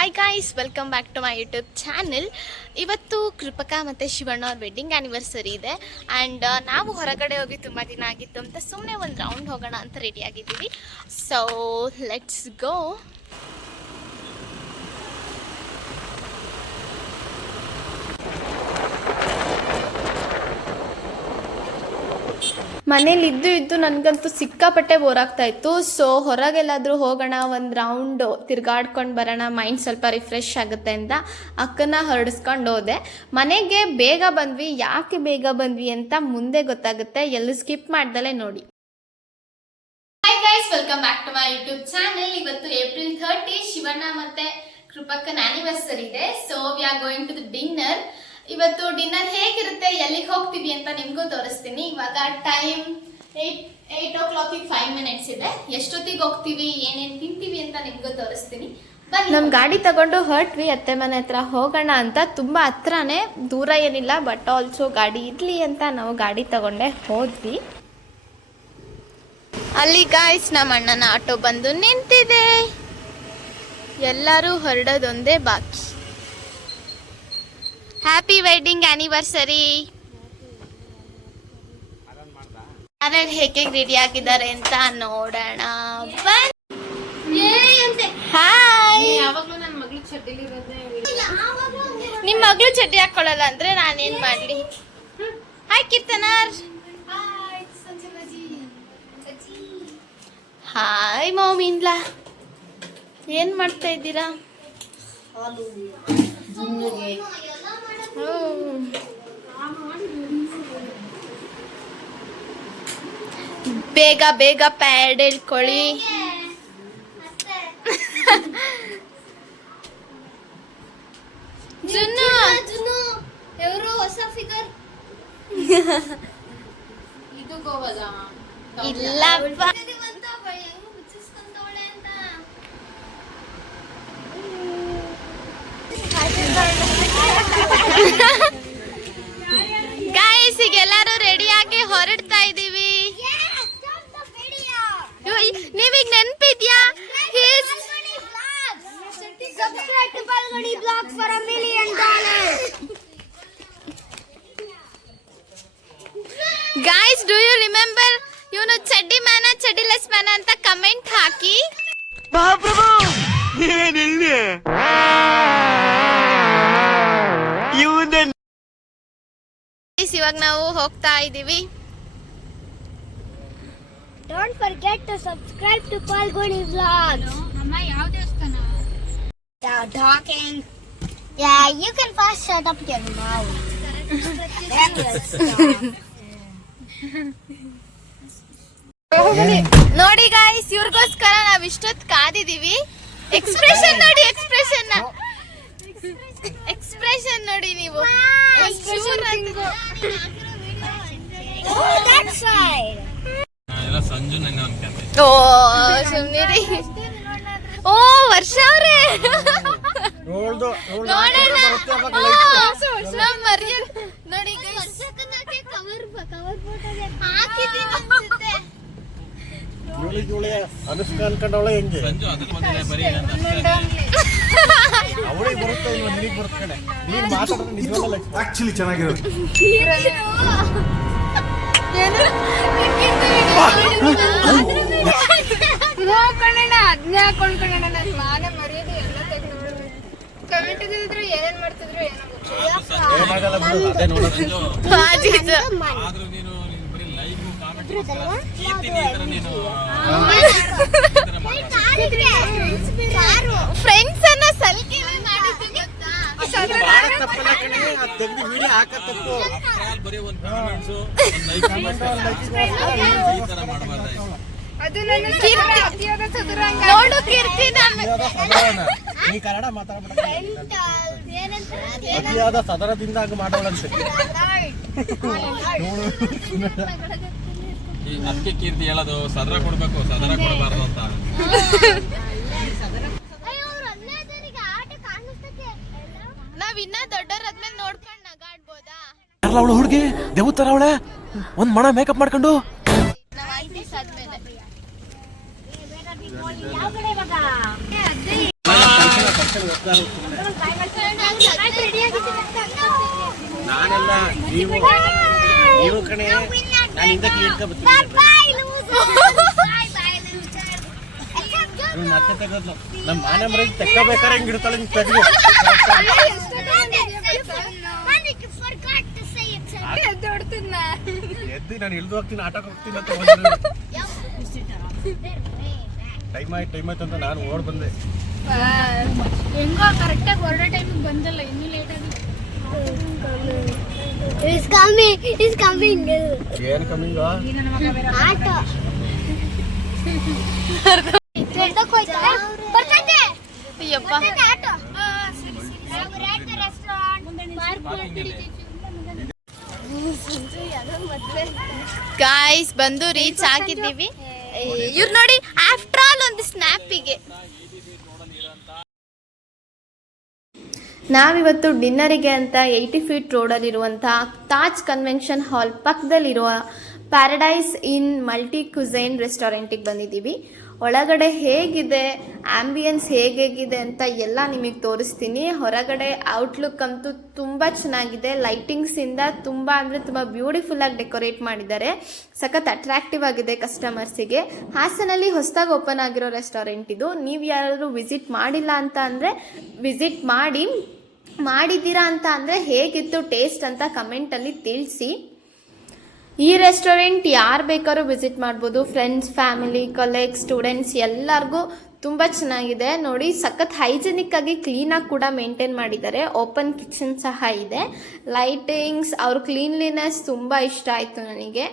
Hi guys, welcome back to my YouTube channel. ಇವತ್ತು ಕೃಪಕಾ ಮತ್ತು ಶಿವಣ್ಣ ಅವ್ರ ವೆಡ್ಡಿಂಗ್ ಆ್ಯನಿವರ್ಸರಿ ಇದೆ. ಆ್ಯಂಡ್ ನಾವು ಹೊರಗಡೆ ಹೋಗಿ ತುಂಬ ದಿನ ಆಗಿತ್ತು ಅಂತ ಸುಮ್ಮನೆ ಒಂದು ರೌಂಡ್ ಹೋಗೋಣ ಅಂತ ರೆಡಿಯಾಗಿದ್ದೀವಿ. So let's go. ಮನೇಲಿ ಇದ್ದು ನನಗಂತೂ ಸಿಕ್ಕಾಪಟ್ಟೆ ಬೋರ್ ಆಗ್ತಾ ಇತ್ತು. ಸೊ ಹೊರಗೆಲ್ಲಾದರೂ ಹೋಗೋಣ, ಒಂದು ರೌಂಡ್ ತಿರ್ಗಾಡ್ಕೊಂಡು ಬರೋಣ, ಮೈಂಡ್ ಸ್ವಲ್ಪ ರಿಫ್ರೆಶ್ ಆಗುತ್ತೆ ಅಂತ ಅಕ್ಕನ ಹೊರಡಿಸ್ಕೊಂಡು ಹೋದೆ. ಮನೆಗೆ ಬೇಗ ಬಂದ್ವಿ. ಯಾಕೆ ಬೇಗ ಬಂದ್ವಿ ಅಂತ ಮುಂದೆ ಗೊತ್ತಾಗುತ್ತೆ, ಎಲ್ಲೂ ಸ್ಕಿಪ್ ಮಾಡ್ದಲೇ ನೋಡಿ. Hi guys, welcome back to my YouTube channel. ಇವತ್ತು ಏಪ್ರಿಲ್ 30 ಶಿವಣ್ಣ ಮತ್ತೆ ಕೃಪಕ್ಕನ ಆನಿವರ್ಸರಿ ಇದೆ. So we are going to the dinner. ಇವತ್ತು ಡಿನ್ನರ್ ಹೇಗಿರುತ್ತೆ, ಎಲ್ಲಿಗೆ ಹೋಗ್ತೀವಿ ಅಂತ ನಿಮಗೂ ತೋರಿಸ್ತೀನಿ. ಇವಾಗ ಟೈಮ್ 8 o'clock 5 minutes ಇದೆ. ಎಷ್ಟೊತ್ತಿಗೆ ಹೋಗ್ತೀವಿ, ಏನೇನು ತಿಂತೀವಿ ಅಂತ ನಿಮಗೂ ತೋರಿಸ್ತೀನಿ. ನಮ್ಮ ಗಾಡಿ ತಗೊಂಡು ಹೊರಟ್ವಿ ಅತ್ತೆ ಮನೆ ಹತ್ರ ಹೋಗೋಣ ಅಂತ. ತುಂಬ ಹತ್ರನೇ, ದೂರ ಏನಿಲ್ಲ, ಬಟ್ ಆಲ್ಸೋ ಗಾಡಿ ಇರಲಿ ಅಂತ ನಾವು ಗಾಡಿ ತಗೊಂಡೆ ಹೋದ್ವಿ. ಅಲ್ಲಿ ಗಾಯ್ಸ್ ನಮ್ಮ ಅಣ್ಣನ ಆಟೋ ಬಂದು ನಿಂತಿದೆ. ಎಲ್ಲರೂ ಹೊರಡೋದೊಂದೇ ಬಾಕಿ. Happy wedding anniversary. ಯಾರ್ಯಾರು ಹೇಗೆ ರೆಡಿ ಆಗಿದ್ದಾರೆ ಅಂತ ನೋಡೋಣ. ಹಾಯ್. ನಿಮ್ಮ ಮಗಳು ಚಡ್ಡಿ ಹಾಕೊಳ್ಳಲ್ಲ ಅಂದ್ರೆ ನಾನೇನ್ ಮಾಡ್ಲಿ? ಹಾಯ್ ಕೀರ್ತನಾರ್. ಹಾಯ್ ಮೌಮಿನ್ಲಾ. ಏನ್ ಮಾಡ್ತಾ ಇದ್ದೀರಾ? ಬೇಗ ಬೇಗ ಪ್ಯಾಡ್ ಹೇಳ್ಕೊಳ್ಳಿ. ಜುನ್ನು ಎವರು ಹೊಸ ಫಿಗರ್ ಇದು ಗೋವಾದ ಇಲ್ಲಪ್ಪ. ಗಾಯ್ಸ್, ಈಗ ಎಲ್ಲರೂ ರೆಡಿಯಾಗಿ ಹೊರಡ್ತಾ ಇದೀವಿ. ನೀವೀಗ ನೆನ್ಪಿದ್ಯಾ? ಗಾಯ್ಸ್, ಡೂ ಯು ರಿಮೆಂಬರ್ ಇವನು ಚಡ್ಡಿ ಮ್ಯಾನ ಚಡ್ಡಿಲೆಸ್ ಮ್ಯಾನ ಅಂತ ಕಮೆಂಟ್ ಹಾಕಿ. ಇವಾಗ ನಾವು ಹೋಗ್ತಾ ಇದೀವಿ. Don't forget to subscribe to Palguni Vlogs. Amma, yav devasthana? They're talking. Yeah, you can first shut up your mouth. Then let's start. ನೋಡಿ ಗಾಯ್ಸ್, ಇವ್ರಿಗೋಸ್ಕರ ನಾವ್ ಇಷ್ಟೊತ್ತು ಕಾದಿದೀವಿ. ಎಕ್ಸ್ಪ್ರೆಷನ್ ನೋಡಿ, ಎಕ್ಸ್ಪ್ರೆಷನ್ ನೋಡಿ ನೀವು. Oh, that's right. ಓ ಸುಮ್ನಿರಿ. ಓ ವರ್ಷ ಅವ್ರೆ ನೋಡಿ ಅನುಷ್ಕಾ ಅನ್ಕೊಂಡವಳೆ ಹೆಂಗೆ ಅವಳಿಗೆ ಬರುತ್ತೆ, ನಿನಗೆ ಬರುತ್ತೆ. ನೀನು ಮಾತಾಡಿದ್ರೆ ನಿಜವಲ್ಲ ಆಕ್ಚುಲಿ ಚೆನ್ನಾಗಿರೋದು. ಅದನ್ನೇ ಹಾಕೊಂಡ್ಕೊಂಡ ನನ್ನ ಮಾನ ಮರ್ಯಾದೆ ಎಲ್ಲ ತೆಗೆದು ಕಮೆಂಟ್ ಇದ್ರೆ ಏನೇನ್ ಮಾಡ್ತಿದ್ರು ಫ್ರೆಂಡ್ಸ್ ಅನ್ನ ಸಲ್ಕಿ ನೋಡು ಕೀರ್ತಿ. ನೀ ಕನ್ನಡ ಅತಿಯಾದ ಸದರದಿಂದ ಹಂಗ ಮಾಡೋಳಂತೆ. ಅದಕ್ಕೆ ಕೀರ್ತಿ ಹೇಳೋದು ಸದರ ಕೊಡ್ಬೇಕು, ಸದರ ಕೊಡಬಾರ್ದು ಅಂತ. ನಾವ್ ಇನ್ನ ದೊಡ್ಡವರಾದ್ಮೇಲೆ ನೋಡ್ಕೊಂಡು ನಗಾಡ್ಬೋದಾ? ಅವಳು ಹುಡುಗಿ ದೇವತರ ಅವಳೆ, ಒಂದ್ ಮಣ ಮೇಕಪ್ ಮಾಡ್ಕೊಂಡು ಯಾವ ಕಡೆ ಇವಾಗ ನಾನೆಲ್ಲ ನೀವು ಕಣೆ ನಾನು ಹಿಂದಕ್ಕೆ ಮತ್ತೆ ತೆಗೆದ್ಲು ನಮ್ಮ ಮಾನೆ ಮರಿಗೆ ತೆಕ್ಕಬೇಕಾರೆ ಹಿಂಗೆ ಇಡ್ತಾಳೆ ಹಿಂಗೆ ತೆಗೆದು ಎದ್ದು ನಾನು ಇಳ್ದು ಹೋಗ್ತೀನಿ ಆಟೋಕ್ಕೆ ಹೋಗ್ತೀನಿ ಅಂತ ಟೈಮ್ ಆಯ್ತು ಅಂತ ನಾನು ಓಡ್ ಬಂದೆ. ಹೆಂಗೋ ಕರೆಕ್ಟಾಗಿ ಹೊರಡೋ ಟೈಮಿಗೆ ಬಂದಲ್ಲ, ಇನ್ನೂ ಲೇಟ್ ಆಗಿ. It's coming. ಏನು ಕಮ್ಮಿಂಗ ಆಟೋ ಬರ್ತೈತೆ ಅಯ್ಯಪ್ಪ ಆಟೋ. ಗಾಯ್ಸ್ ಬಂದು ರೀಚ್ ಆಗಿದ್ದೀವಿ. ಇವ್ರು ನೋಡಿ ಆಫ್ಟರ್ ಆಲ್ ಒಂದು ಸ್ನ್ಯಾಪಿಗೆ. ನಾವಿವತ್ತು ಡಿನ್ನರಿಗೆ ಅಂತ 80 ಫೀಟ್ ರೋಡಲ್ಲಿರುವಂಥ ತಾಜ್ ಕನ್ವೆನ್ಷನ್ ಹಾಲ್ ಪಕ್ಕದಲ್ಲಿರುವ ಪ್ಯಾರಡೈಸ್ ಇನ್ ಮಲ್ಟಿ ಕ್ಯುಸೈನ್ ರೆಸ್ಟೋರೆಂಟಿಗೆ ಬಂದಿದ್ದೀವಿ. ಒಳಗಡೆ ಹೇಗಿದೆ, ಆಂಬಿಯನ್ಸ್ ಹೇಗಿದೆ ಅಂತ ಎಲ್ಲ ನಿಮಗೆ ತೋರಿಸ್ತೀನಿ. ಹೊರಗಡೆ ಔಟ್ಲುಕ್ ಅಂತೂ ತುಂಬ ಚೆನ್ನಾಗಿದೆ. ಲೈಟಿಂಗ್ಸಿಂದ ತುಂಬ ಅಂದರೆ ತುಂಬ ಬ್ಯೂಟಿಫುಲ್ಲಾಗಿ ಡೆಕೋರೇಟ್ ಮಾಡಿದ್ದಾರೆ. ಸಖತ್ ಅಟ್ರಾಕ್ಟಿವ್ ಆಗಿದೆ ಕಸ್ಟಮರ್ಸಿಗೆ. ಹಾಸನಲ್ಲಿ ಹೊಸದಾಗಿ ಓಪನ್ ಆಗಿರೋ ರೆಸ್ಟೋರೆಂಟ್ ಇದು. ನೀವು ಯಾರಾದರೂ ವಿಸಿಟ್ ಮಾಡಿಲ್ಲ ಅಂತ ಅಂದರೆ ವಿಸಿಟ್ ಮಾಡಿ, ಮಾಡಿದ್ದೀರಾ ಅಂತ ಅಂದರೆ ಹೇಗಿತ್ತು ಟೇಸ್ಟ್ ಅಂತ ಕಮೆಂಟಲ್ಲಿ ತಿಳಿಸಿ. ಈ ರೆಸ್ಟೋರೆಂಟ್ ಯಾರು ಬೇಕಾದ್ರೂ ವಿಸಿಟ್ ಮಾಡ್ಬೋದು. ಫ್ರೆಂಡ್ಸ್, ಫ್ಯಾಮಿಲಿ, ಕಲೀಗ್ಸ್, ಸ್ಟೂಡೆಂಟ್ಸ್ ಎಲ್ಲರಿಗೂ ತುಂಬ ಚೆನ್ನಾಗಿದೆ. ನೋಡಿ ಸಖತ್ ಹೈಜೆನಿಕ್ ಆಗಿ ಕ್ಲೀನಾಗಿ ಕೂಡ ಮೇಂಟೈನ್ ಮಾಡಿದ್ದಾರೆ. ಓಪನ್ ಕಿಚನ್ ಸಹ ಇದೆ. ಲೈಟಿಂಗ್ಸ್, ಅವ್ರ ಕ್ಲೀನ್ಲಿನೆಸ್ ತುಂಬ ಇಷ್ಟ ಆಯಿತು ನನಗೆ.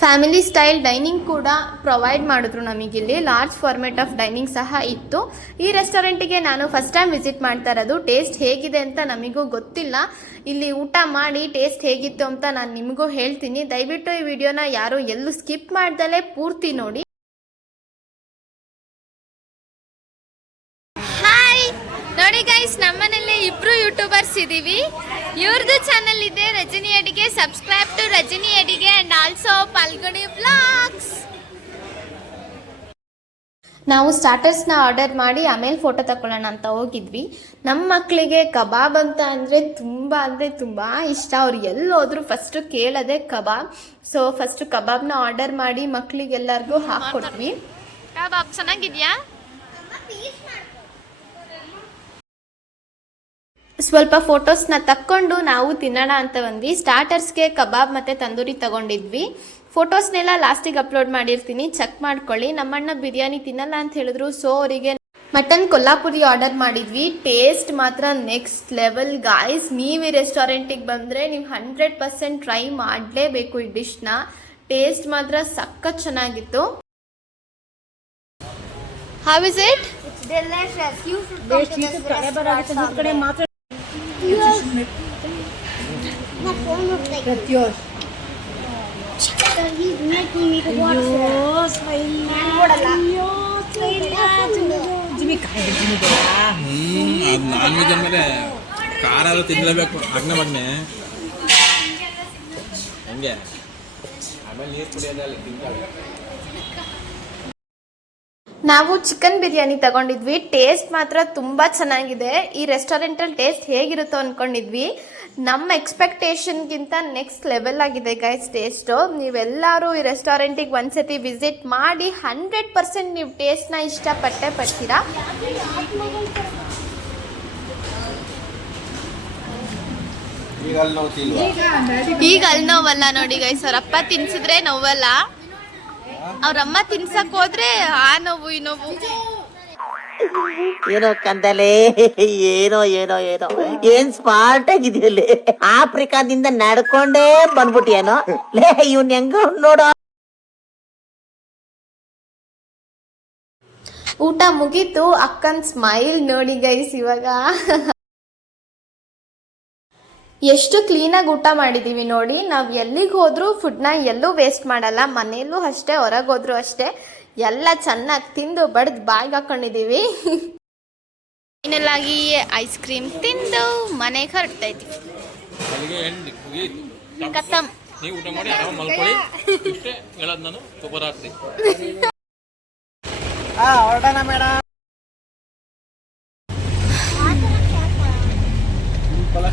ಫ್ಯಾಮಿಲಿ ಸ್ಟೈಲ್ ಡೈನಿಂಗ್ ಕೂಡ ಪ್ರೊವೈಡ್ ಮಾಡಿದ್ರು ನಮಗಿಲ್ಲಿ. ಲಾರ್ಜ್ ಫಾರ್ಮೆಟ್ ಆಫ್ ಡೈನಿಂಗ್ ಸಹ ಇತ್ತು. ಈ ರೆಸ್ಟೋರೆಂಟಿಗೆ ನಾನು ಫಸ್ಟ್ ಟೈಮ್ ವಿಸಿಟ್ ಮಾಡ್ತಾ ಇರೋದು. ಟೇಸ್ಟ್ ಹೇಗಿದೆ ಅಂತ ನಮಗೂ ಗೊತ್ತಿಲ್ಲ. ಇಲ್ಲಿ ಊಟ ಮಾಡಿ ಟೇಸ್ಟ್ ಹೇಗಿತ್ತು ಅಂತ ನಾನು ನಿಮಗೂ ಹೇಳ್ತೀನಿ. ದಯವಿಟ್ಟು ಈ ವಿಡಿಯೋನ ಯಾರು ಎಲ್ಲೂ ಸ್ಕಿಪ್ ಮಾಡ್ದಲೇ ಪೂರ್ತಿ ನೋಡಿ. ಹಾಯ್, ನೋಡಿ ಗೈಸ್, ನಮ್ಮನೇಲಿ ಇಬ್ರು ಯೂಟ್ಯೂಬರ್ಸ್ ಇದ್ದೀವಿ. ಇವ್ರದ್ದು ಚಾನಲ್ ಇದೆ ರಜನಿ ಅಡಿಗೆ. ಸಬ್ಸ್ಕ್ರೈಬ್ ಟು ರಜನಿ ಅಡಿಗೆ ಅಂಡ್ ಆಲ್ಸೋ ಪಾಲ್ಗುಣಿ ವ್ಲಾಗ್ಸ್. ನಾವು ಸ್ಟಾರ್ಟರ್ಸ್ನ ಆರ್ಡರ್ ಮಾಡಿ ಆಮೇಲೆ ಫೋಟೋ ತಗೊಳ್ಳೋಣ ಅಂತ ಹೋಗಿದ್ವಿ. ನಮ್ಮ ಮಕ್ಕಳಿಗೆ ಕಬಾಬ್ ಅಂತ ಅಂದರೆ ತುಂಬ ಇಷ್ಟ. ಅವ್ರು ಎಲ್ಲೋದ್ರು ಫಸ್ಟು ಕೇಳೋದೆ ಕಬಾಬ್. ಸೊ ಫಸ್ಟು ಕಬಾಬ್ನ ಆರ್ಡರ್ ಮಾಡಿ ಮಕ್ಕಳಿಗೆಲ್ಲರಿಗೂ ಹಾಕ್ಕೊಟ್ವಿ. ಕಬಾಬ್ ಚೆನ್ನಾಗಿದೆಯಾ? ಸ್ವಲ್ಪ ಫೋಟೋಸ್ನ ತಕ್ಕೊಂಡು ನಾವು ತಿನ್ನೋಣ ಅಂತ ಬಂದ್ವಿ. ಸ್ಟಾರ್ಟರ್ಸ್ಗೆ ಕಬಾಬ್ ಮತ್ತು ತಂದೂರಿ ತಗೊಂಡಿದ್ವಿ. ಫೋಟೋಸ್ನೆಲ್ಲ ಲಾಸ್ಟಿಗೆ ಅಪ್ಲೋಡ್ ಮಾಡಿರ್ತೀನಿ, ಚೆಕ್ ಮಾಡ್ಕೊಳ್ಳಿ. ನಮ್ಮಣ್ಣ ಬಿರಿಯಾನಿ ತಿನ್ನಲ್ಲ ಅಂತ ಹೇಳಿದ್ರು, ಸೊ ಅವರಿಗೆ ಮಟನ್ ಕೊಲ್ಲಾಪುರಿ ಆರ್ಡರ್ ಮಾಡಿದ್ವಿ. ಟೇಸ್ಟ್ ಮಾತ್ರ ನೆಕ್ಸ್ಟ್ ಲೆವೆಲ್ ಗಾಯ್ಸ್. ನೀವು ಈ ರೆಸ್ಟೋರೆಂಟಿಗೆ ಬಂದರೆ ನೀವು 100% ಟ್ರೈ ಮಾಡಲೇಬೇಕು ಈ ಡಿಶ್ನ. ಟೇಸ್ಟ್ ಮಾತ್ರ ಸಖತ್ ಚೆನ್ನಾಗಿತ್ತು. How is it? It's delicious. You should come to this restaurant. My phone looks like Pratyush. He's making me to watch it. ಅದು ನಾನ್ ವೆಜ್ ಅಂದಮೇಲೆ ಖಾರ ಎಲ್ಲ ತಿನ್ನಲೇಬೇಕು. ಅಗ್ನ ಬಗ್ನೆ ಹಂಗೆ ಆಮೇಲೆ ನೀರು ಕುಡಿಯೋದಲ್ಲಿ ತಿಂತಾಳೆ. ನಾವು ಚಿಕನ್ ಬಿರಿಯಾನಿ ತಗೊಂಡಿದ್ವಿ. ಟೇಸ್ಟ್ ಮಾತ್ರ ತುಂಬ ಚೆನ್ನಾಗಿದೆ. ಈ ರೆಸ್ಟೋರೆಂಟಲ್ಲಿ ಟೇಸ್ಟ್ ಹೇಗಿರುತ್ತೋ ಅಂದ್ಕೊಂಡಿದ್ವಿ. ನಮ್ಮ ಎಕ್ಸ್ಪೆಕ್ಟೇಷನ್ಗಿಂತ ನೆಕ್ಸ್ಟ್ ಲೆವೆಲ್ ಆಗಿದೆ ಗೈಸ್ ಟೇಸ್ಟು. ನೀವೆಲ್ಲರೂ ಈ ರೆಸ್ಟೋರೆಂಟಿಗೆ ಒಂದ್ಸತಿ ವಿಸಿಟ್ ಮಾಡಿ 100% ನೀವು ಟೇಸ್ಟ್ನ ಇಷ್ಟಪಟ್ಟೇ ಪಡ್ತೀರಾ. ಈಗ ಅಲ್ಲಿ ನೋವಲ್ಲ ನೋಡಿ ಗೈಸ್. ಅವ್ರಪ್ಪ ತಿನ್ಸಿದ್ರೆ ನೋವಲ್ಲ, ಅವ್ರಮ್ಮ ತಿನ್ಸಕ್ ಹೋದ್ರೆ ಆ ನೋವು ಈ ನೋವು. ಏನೋ ಕಂದಲೆ, ಏನೋ ಏನೋ ಏನೋ ಏನ್ ಸ್ಮಾರ್ಟ್ ಆಗಿದೆಯಲ್ಲಿ. ಆಫ್ರಿಕಾದಿಂದ ನಡ್ಕೊಂಡೇ ಬಂದ್ಬಿಟ್ಟಿಯೇನೋ ಲೇ. ಇವ್ನ ಹೆಂಗ ನೋಡೋ. ಊಟ ಮುಗೀತು. ಅಕ್ಕನ್ ಸ್ಮೈಲ್ ನೋಡಿ ಗೈಸ್. ಇವಾಗ ಎಷ್ಟು ಕ್ಲೀನಾಗಿ ಊಟ ಮಾಡಿದ್ದೀವಿ ನೋಡಿ. ನಾವು ಎಲ್ಲಿಗೆ ಹೋದ್ರೂ ಫುಡ್ನ ಎಲ್ಲೂ ವೇಸ್ಟ್ ಮಾಡಲ್ಲ. ಮನೆಯಲ್ಲೂ ಅಷ್ಟೇ, ಹೊರಗೆ ಹೋದ್ರೂ ಅಷ್ಟೇ. ಎಲ್ಲ ಚೆನ್ನಾಗಿ ತಿಂದು ಬಡ್ದು ಬಾಯಿಗೆ ಹಾಕೊಂಡಿದ್ದೀವಿ. ಫೈನಲಾಗಿ ಐಸ್ ಕ್ರೀಮ್ ತಿಂದು ಮನೆಗೆ ಹೊರಡ್ತಾ ಇದ್ದೀವಿ. ಕತ್ತಮ್. ನೀವು ಊಟ ಮಾಡಿ ಆರಾಮ ಮಲ್ಕೊಳ್ಳಿ. ಇಷ್ಟೇ ಹೇಳೋದು ನಾನು. ಶುಭರಾತ್ರಿ. ಹೊರಡೋಣ ಮೇಡಮ್.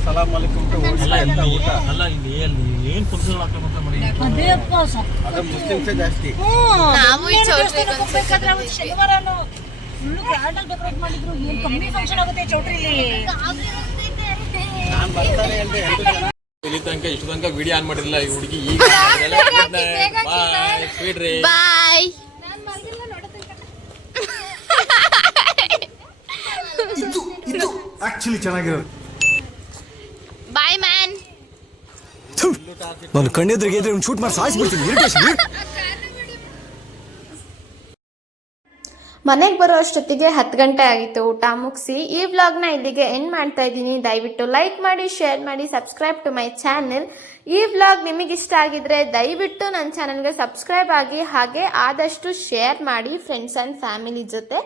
ಸಲಾಮ್ ಅಲೈಕುಂ ಊಟ ಅಲ್ಲ ಇಲ್ಲಿ ಏನ್ ಫಂಕ್ಷನ್ ಹಾಕೋಂತ ಮಾಡಿ ಅದು ಮುಸ್ಲಿಮ್ಸೇ ಜಾಸ್ತಿ. ನಾವು ಈ ಚೌಟ್ರಿಗೆ ಶನಿವಾರನು ಫುಲ್ ಗ್ರ್ಯಾಂಡ್ ಆಗಿ ಡೆಕೋರೇಟ್ ಮಾಡಿದ್ರು. ಏನ್ ಕಮ್ಮಿ ಫಂಕ್ಷನ್ ಆಗುತ್ತೆ ಚೌಟ್ರಿಲಿ. ನಾನು ಬರ್ತಾನೆ ಅಂದ್ರೆ ಎಲ್ರು ಜನ ಇಲ್ಲಿ ತನಕ ಇಷ್ಟು ತನಕ ವಿಡಿಯೋ ಆನ್ ಮಾಡಿರಲಿಲ್ಲ ಈ ಹುಡುಗಿ ಈಗ ಬಾಯ್ ಸ್ವೀಟ್ ರೀ ಬಾಯ್. ಇದು ಆಕ್ಚುಲಿ ಚೆನ್ನಾಗಿರೋದು. ಬಾಯ್ ಮ್ಯಾನ್. ನಾನು ಕಣ್ಣೆದ್ರಿಗೆ ಇದ್ರೆ ಶೂಟ್ ಮಾಡಿ ಸಾಯಿಸ್ಬಿಡ್ತೀನಿ. ಇರಿಟೇಷನ್. ಮನೆಗೆ ಬರೋ ಅಷ್ಟೊತ್ತಿಗೆ 10 ಗಂಟೆ ಆಗಿತ್ತು. ಊಟ ಮುಗಿಸಿ ಈ ವ್ಲಾಗ್ನ ಇಲ್ಲಿಗೆ ಎಂಡ್ ಮಾಡ್ತಾ ಇದ್ದೀನಿ. ದಯವಿಟ್ಟು ಲೈಕ್ ಮಾಡಿ, ಶೇರ್ ಮಾಡಿ, ಸಬ್ಸ್ಕ್ರೈಬ್ ಟು ಮೈ ಚಾನೆಲ್. ಈ ವ್ಲಾಗ್ ನಿಮಗಿಷ್ಟ ಆಗಿದ್ರೆ ದಯವಿಟ್ಟು ನನ್ನ ಚಾನಲ್ಗೆ ಸಬ್ಸ್ಕ್ರೈಬ್ ಆಗಿ, ಹಾಗೆ ಆದಷ್ಟು ಶೇರ್ ಮಾಡಿ ಫ್ರೆಂಡ್ಸ್ ಆ್ಯಂಡ್ ಫ್ಯಾಮಿಲಿ ಜೊತೆ.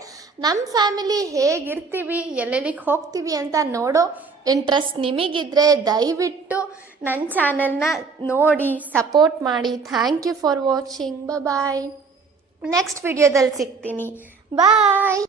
ನಮ್ಮ ಫ್ಯಾಮಿಲಿ ಹೇಗಿರ್ತೀವಿ, ಎಲ್ಲೆಲ್ಲಿಗೆ ಹೋಗ್ತೀವಿ ಅಂತ ನೋಡೋ ಇಂಟ್ರೆಸ್ಟ್ ನಿಮಗಿದ್ರೆ ದಯವಿಟ್ಟು ನನ್ನ ಚಾನಲ್ನ ನೋಡಿ ಸಪೋರ್ಟ್ ಮಾಡಿ. Thank you for watching. Bye. Next ವಿಡಿಯೋದಲ್ಲಿ ಸಿಗ್ತೀನಿ. ಬಾಯ್.